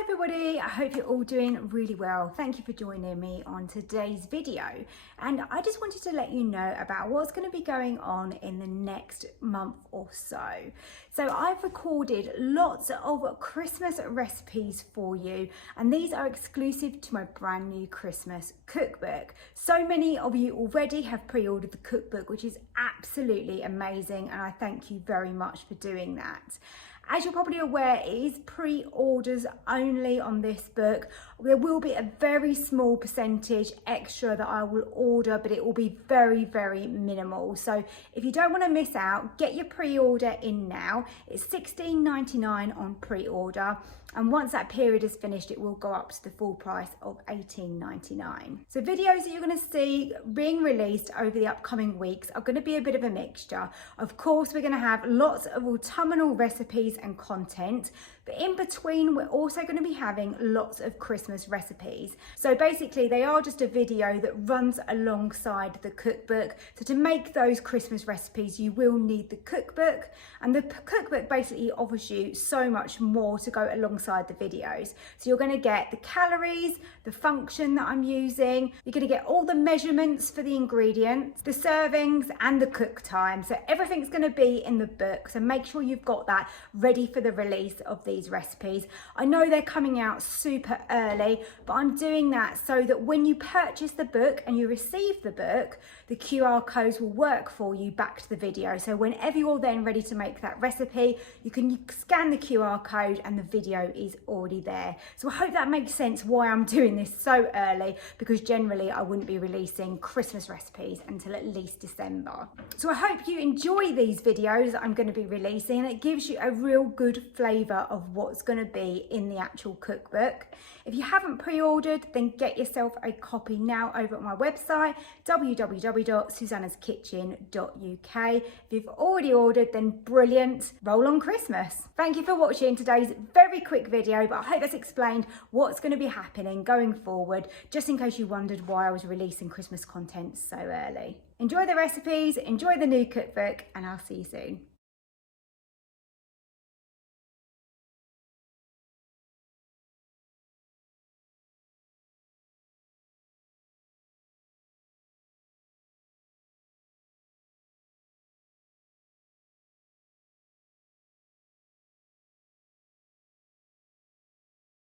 Hi everybody, I hope you're all doing really well. Thank you for joining me on today's video. And I just wanted to let you know about what's going to be going on in the next month or so. So I've recorded lots of Christmas recipes for you, and these are exclusive to my brand new Christmas cookbook. So many of you already have pre-ordered the cookbook, which is absolutely amazing, and I thank you very much for doing that. As you're probably aware, it is pre-orders only on this book. There will be a very small percentage extra that I will order, but it will be very, very minimal. So if you don't want to miss out, get your pre-order in now. It's $16.99 on pre-order. And once that period is finished, it will go up to the full price of $18.99. So videos that you're going to see being released over the upcoming weeks are going to be a bit of a mixture. Of course, we're going to have lots of autumnal recipes and content, but in between we're also going to be having lots of Christmas recipes. So basically they are just a video that runs alongside the cookbook. So to make those Christmas recipes you will need the cookbook, and the cookbook basically offers you so much more to go alongside the videos. So you're going to get the calories, the function that I'm using, you're going to get all the measurements for the ingredients, the servings and the cook time. So everything's going to be in the book, so make sure you've got that ready for the release of these recipes. I know they're coming out super early, but I'm doing that so that when you purchase the book and you receive the book, the QR codes will work for you back to the video. So whenever you're then ready to make that recipe, you can scan the QR code and the video is already there. So I hope that makes sense why I'm doing this so early, because generally I wouldn't be releasing Christmas recipes until at least December. So I hope you enjoy these videos that I'm going to be releasing, and it gives you a real good flavour of what's going to be in the actual cookbook. If you haven't pre-ordered, then get yourself a copy now over at my website, www.susannahskitchen.uk. If you've already ordered, then brilliant. Roll on Christmas. Thank you for watching today's very quick video, but I hope that's explained what's going to be happening going forward, just in case you wondered why I was releasing Christmas content so early. Enjoy the recipes, enjoy the new cookbook, and I'll see you soon.